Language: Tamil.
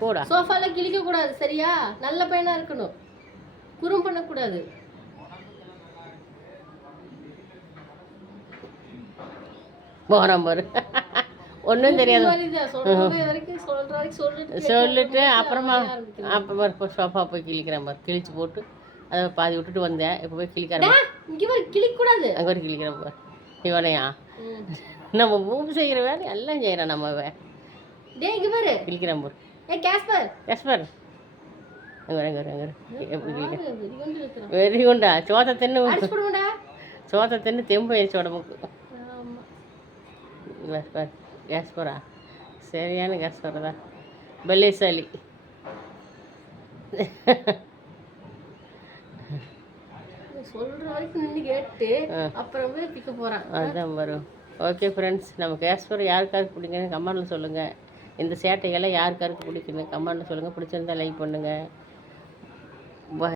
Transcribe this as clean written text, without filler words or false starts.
போடா. சோஃபால கிழிக்க கூடாது சரியா? நல்ல பையனா இருக்கணும், குறும் பண்ணக்கூடாது. போகிறோம் பாரு. ஒன்றும் தெரியாது. சொல்லிட்டு அப்புறமா அப்போ சோஃபா போய் கிழிக்கிறேன் பாரு. கிழிச்சு போட்டு அதை பாதி விட்டுட்டு வந்தேன். இப்போ போய் கிழிக்கிறேன். கிழிக்கூடாது. அங்கே ஒரு கிழிக்கிறேன் பாரு. இவனையா நம்ம மூவ் செய்கிற வேலை எல்லாம் செய்கிறேன் நம்ம. கிழிக்கிறேன் பாரு. கேஸ்பர் எப்படி கிழிக்கிறேன். வெறி குண்டா சோத்தை தின்னு தெம்பு ஆயிடுச்சு உடம்புக்கு. கேஸ்பரா சரியான கேஸ்பர் தான். பல்லேசாலி. அதுதான் வரும். ஓகே ஃப்ரெண்ட்ஸ், நம்ம கேஸ்பர் யாருக்காருக்கு பிடிக்குன்னு கமெண்ட்டில் சொல்லுங்கள். இந்த சேட்டையெல்லாம் யாருக்காருக்கு பிடிக்குன்னு கமெண்ட்டில் சொல்லுங்கள். பிடிச்சிருந்தா லைக் பண்ணுங்கள்.